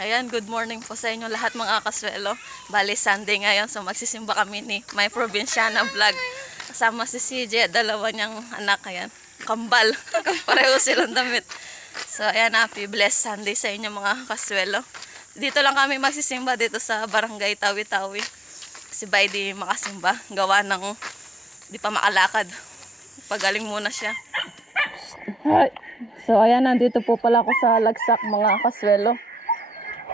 Ayan, good morning po sa inyo lahat mga kaswelo. Bali, Sunday ngayon, so magsisimba kami ni My Provinciana Vlog. Kasama si CJ, dalawa niyang anak, ayan, kambal. Pareho silang damit. So, ayan, happy blessed Sunday sa inyo mga kaswelo. Dito lang kami magsisimba dito sa Barangay Tawi-Tawi. Si Bay di makasimba, gawa ng di pa makalakad. Pagaling muna siya. Hi. So, ayan, nandito po pala ako sa Lagsak mga kaswelo.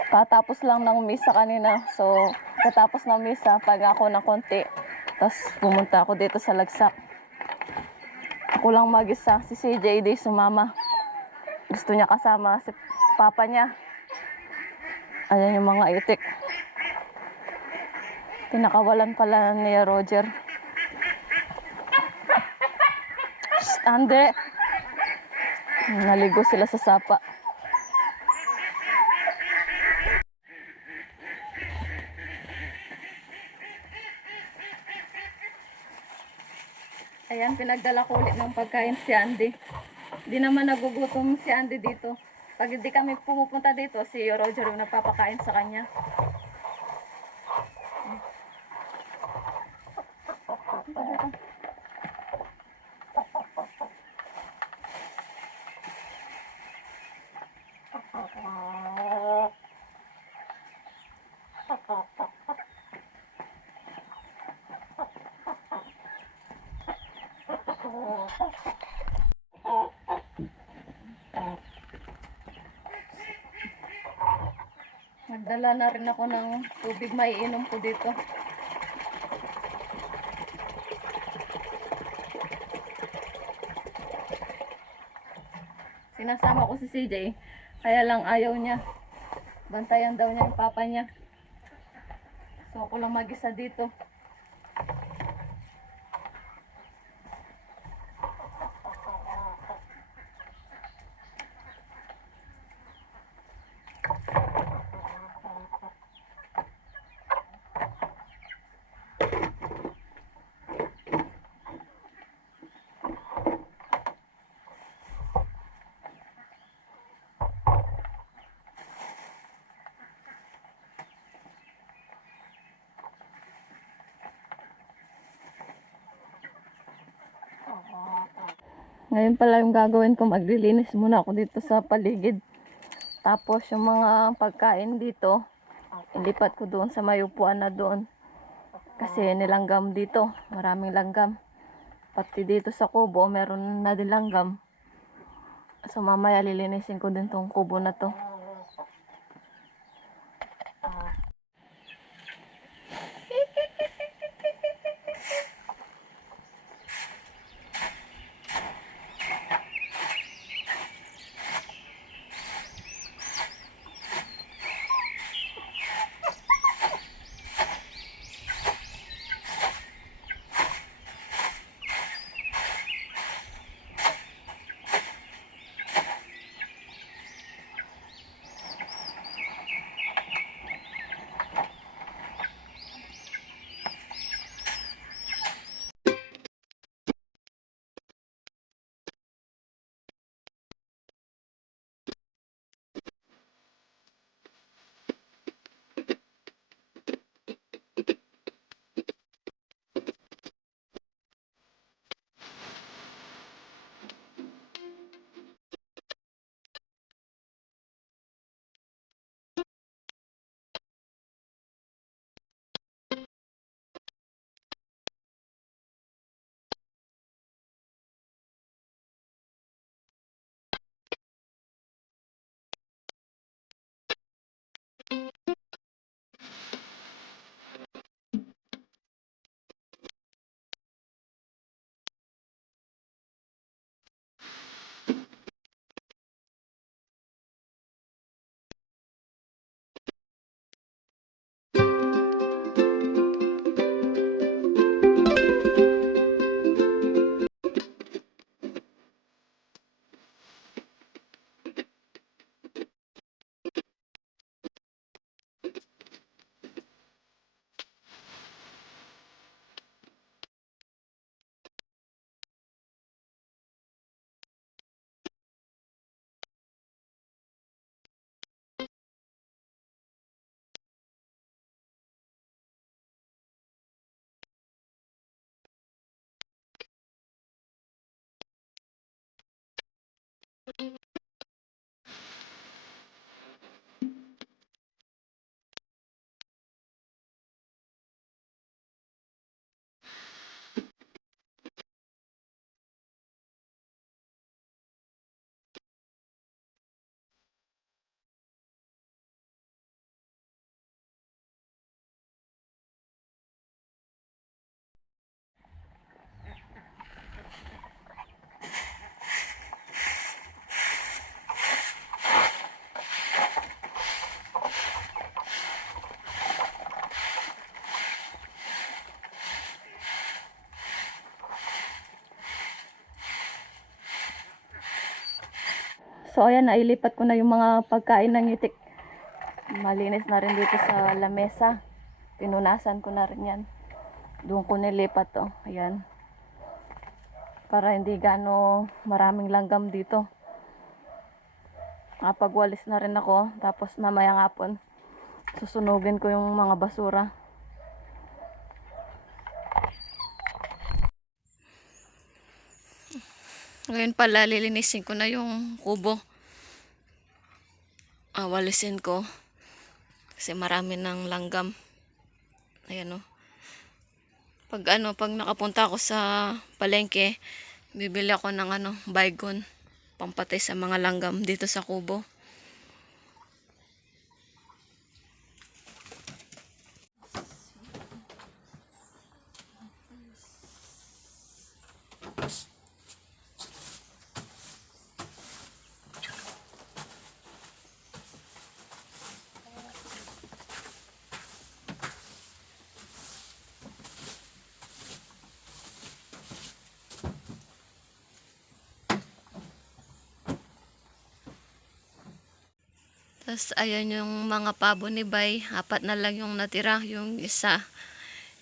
Katapos lang ng misa kanina. So, katapos ng misa, pag ako ng konti. Tapos, pumunta ako dito sa Lagsak. Ako lang mag-isa. Si CJ di sumama. Gusto niya kasama si papa niya. Ayan yung mga itik. Pinakawalan pala ni Roger. Ande. Naligo sila sa sapa. Ayan, pinagdala ko ulit ng pagkain si Andy. Di naman nagugutom si Andy dito. Pag hindi kami pumupunta dito, si Roger yung nagpapakain sa kanya. Nagdala na rin ako ng tubig maiinom ko dito. Sinasama ko si CJ, kaya lang ayaw niya. Bantayan daw niya yung papa niya. So ako lang mag-isa dito. Ngayon pala yung gagawin ko, maglilinis muna ako dito sa paligid. Tapos yung mga pagkain dito, ilipat ko doon sa may upuan na doon. Kasi nilanggam dito, maraming langgam. Pati dito sa kubo, meron na din langgam. So mamaya lilinisin ko din tong kubo na to. So ayan, nailipat ko na yung mga pagkain ng itik. Malinis na rin dito sa lamesa. Pinunasan ko na rin yan. Doon ko nilipat to. Ayan. Para hindi gaano maraming langgam dito. Nakapagwalis na rin ako. Tapos mamayang hapon, susunugin ko yung mga basura. Ngayon pala, lilinisin ko na yung kubo. Walisin ko. Kasi marami ng langgam. Ayan o. Pag nakapunta ako sa palengke, bibili ako ng baygon. Pampatay sa mga langgam dito sa kubo. Tapos ayan yung mga pabo ni Bay. 4 na lang yung natira. Yung isa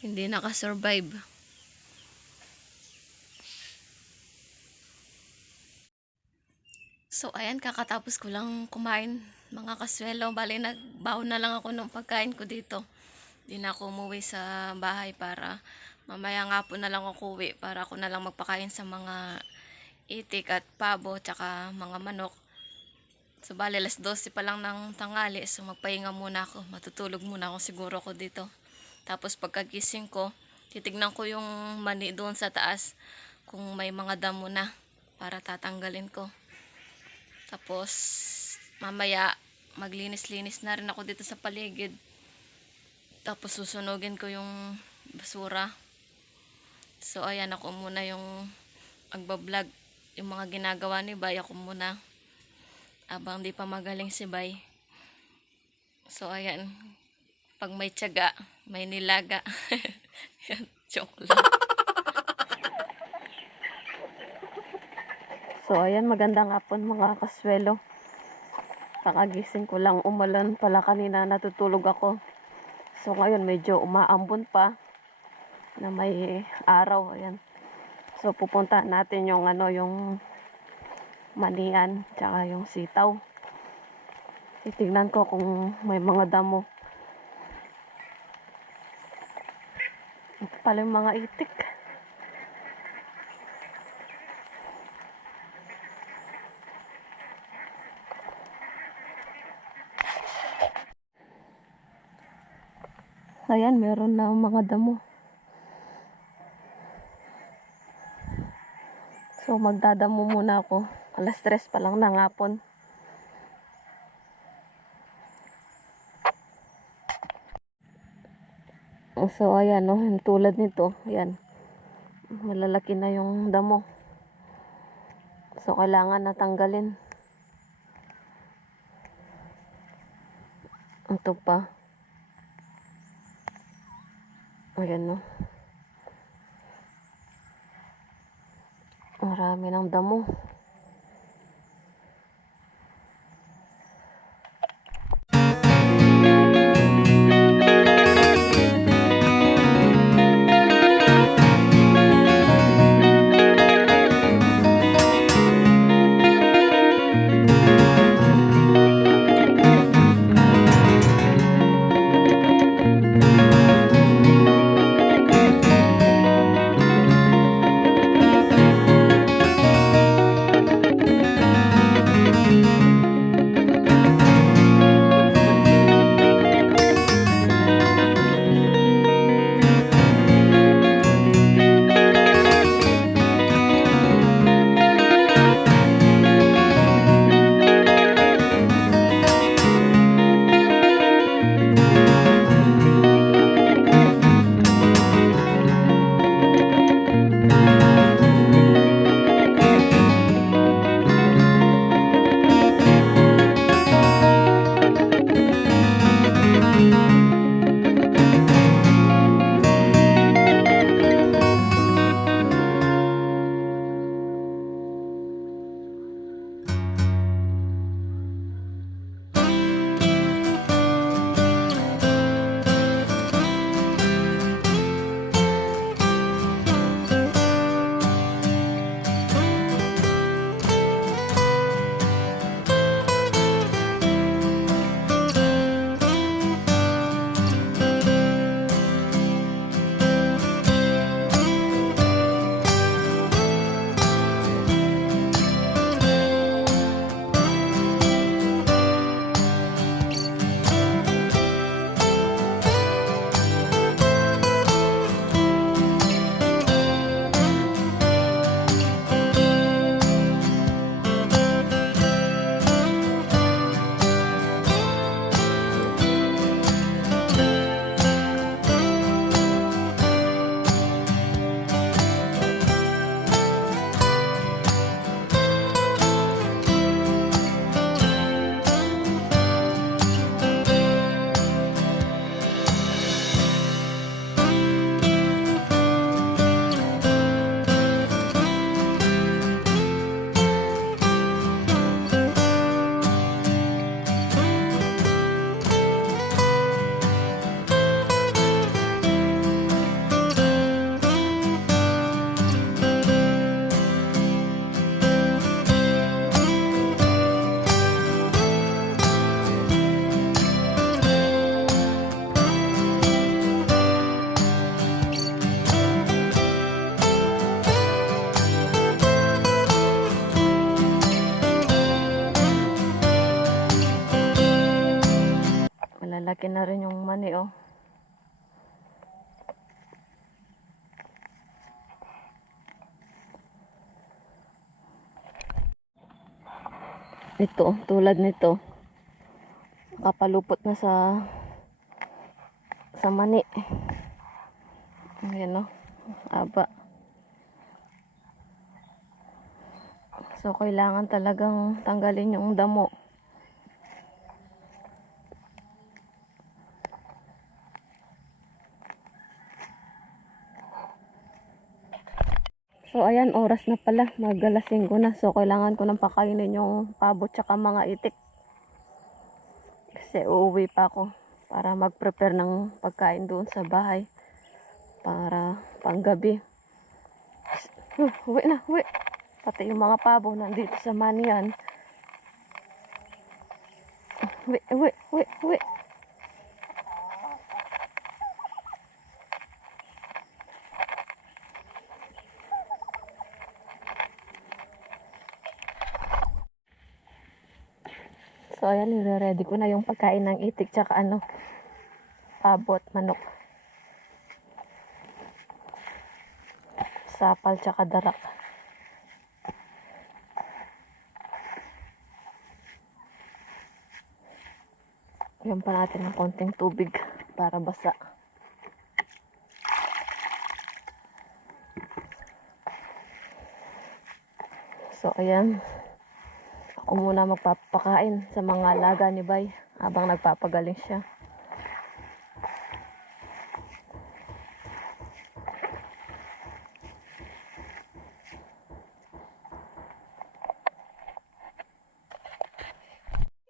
hindi nakasurvive. So ayan, kakatapos ko lang kumain mga kaswelo. Bali, nagbaon na lang ako ng pagkain ko dito. Hindi na ako umuwi sa bahay para mamaya nga po na lang ako uwi. Para ako na lang magpakain sa mga itik at pabo tsaka mga manok. So bali, alas 12 pa lang ng tanghali. So magpahinga muna ako. Matutulog muna ako siguro ko dito. Tapos pagkagising ko, titignan ko yung mani doon sa taas. Kung may mga damo na para tatanggalin ko. Tapos mamaya maglinis-linis na rin ako dito sa paligid. Tapos susunugin ko yung basura. So ayan, ako muna yung agbablog. Yung mga ginagawa ni Bay, ako muna. Abang di pa magaling si Bay. So ayan, pag may tiyaga, may nilaga. Yan, joke lang. So ayan, magandang hapon mga kaswelo. Kakagising ko lang, umulan pala kanina, natutulog ako. So ngayon medyo umaambon pa na may araw. Ayan. So pupunta natin yung yung manian tsaka yung sitaw. Titignan ko kung may mga damo. Ito pala yung mga itik. Ayan, meron na mga damo. So magdadamo muna ako. Alas 3 pa lang ng hapon. So ayan, tulad nito, ayan, malalaki na yung damo. So kailangan natanggalin. Ito pa. Ayan, marami ng damo. Malaki na rin yung mani, oh. Ito, tulad nito. Kapalupot na sa mani. Ayan, oh. Aba. So, kailangan talagang tanggalin yung damo. So, ayan, oras na pala. Mag-alas 5 na. So, kailangan ko nang pakainin yung pabo tsaka mga itik. Kasi uuwi pa ako para mag-prepare ng pagkain doon sa bahay. Para panggabi. Uwi na, uwi. Pati yung mga pabo nandito sa manian. Uwi, uwi, uwi, uwi. So, ayan, nire-ready ko na yung pagkain ng itik tsaka pabo at manok. Sapal tsaka darak. Yan pa natin ng konting tubig para basa. So, ayan. Ako muna magpapakain sa mga alaga ni Bay habang nagpapagaling siya.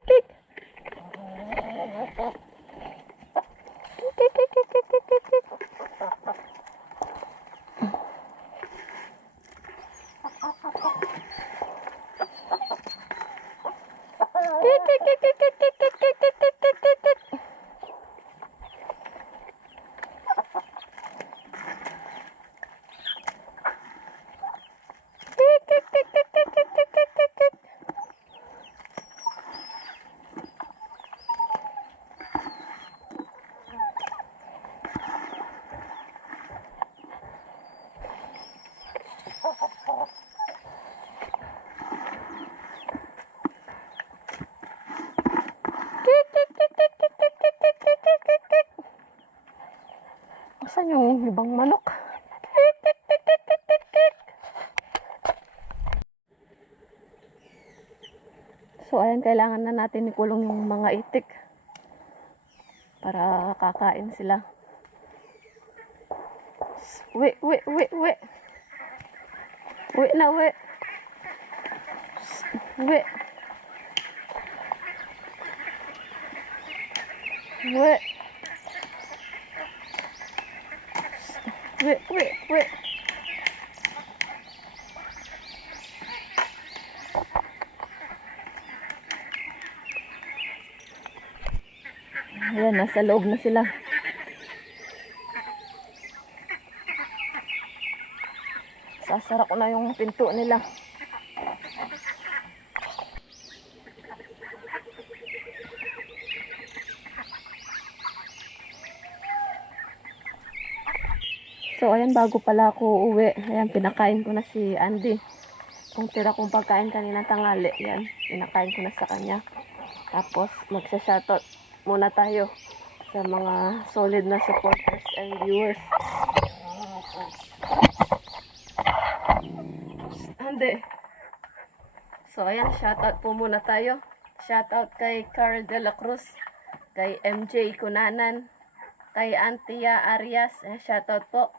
Kik! Kik, kik, kik, kik, kik, kik, kik. Kik, kik, kik, kik, kik, kik, kik, kik, kik, kik, kik, kik, kik. Kik, kik, kik, kik, kik, kik, kik, kik, kik, kik. Kik, kik, kik, kik, kik, kik, kik, kik, kik, kik, kik, kik. Asan yung ibang manok? Kik, kik, kik, kik, kik, kik, kik. So, ayan, kailangan na natin ikulong yung mga itik para kakain sila. Uwi, uwi, uwi, uwi. Uwi na, uwi. Uwi. Uwi. Uwi, uwi, uwi. Ayan, nasa loob na sila. Sasara ko na yung pinto nila. So, ayan, bago pala ako uwi, ayan, pinakain ko na si Andy. Kung tira kong pagkain kanina tanghali, yan, pinakain ko na sa kanya. Tapos, magsha-shoutout muna tayo sa mga solid na supporters and viewers. Andy. So, ayan, shoutout po muna tayo. Shoutout kay Carl De La Cruz, kay MJ Kunanan, kay Antia Arias, ayan, shoutout po.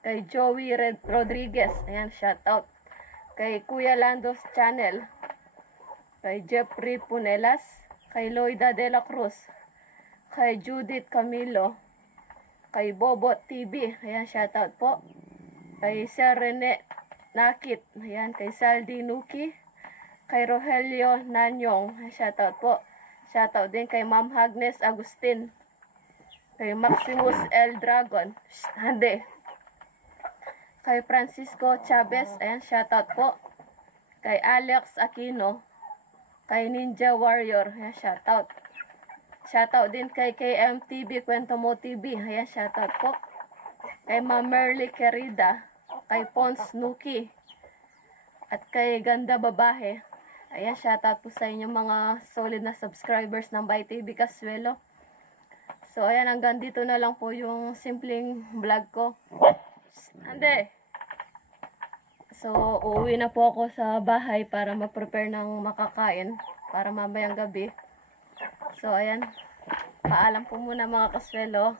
Kay Joey Rodriguez, ayan, shoutout. Kay Kuya Lando's Channel, kay Jeffrey Punelas, kay Loida De La Cruz, kay Judith Camilo, kay Bobot TV, ayan, shoutout po. Kay Sir Rene Nakit, ayan, kay Saldi Nuki, kay Rogelio Nanyong, shoutout po. Shoutout din kay Ma'am Agnes Agustin, kay Maximus L. Dragon, hande. Kay Francisco Chavez, ayan, shoutout po. Kay Alex Aquino, kay Ninja Warrior, ayan, shoutout. Shoutout din kay KMTV, Kwento Mo TV. Ayan, shoutout po. Kay Ma'am Merly Querida, kay Pons Nuki, at kay Ganda Babahe. Ayan, shoutout po sa inyo mga solid na subscribers ng Bay TV Casuelo. So, ayan, hanggang dito na lang po yung simpleng vlog ko. Ande! So, uuwi na po ako sa bahay para mag-prepare ng makakain para mamayang gabi. So, ayan. Paalam po muna mga kaswelo.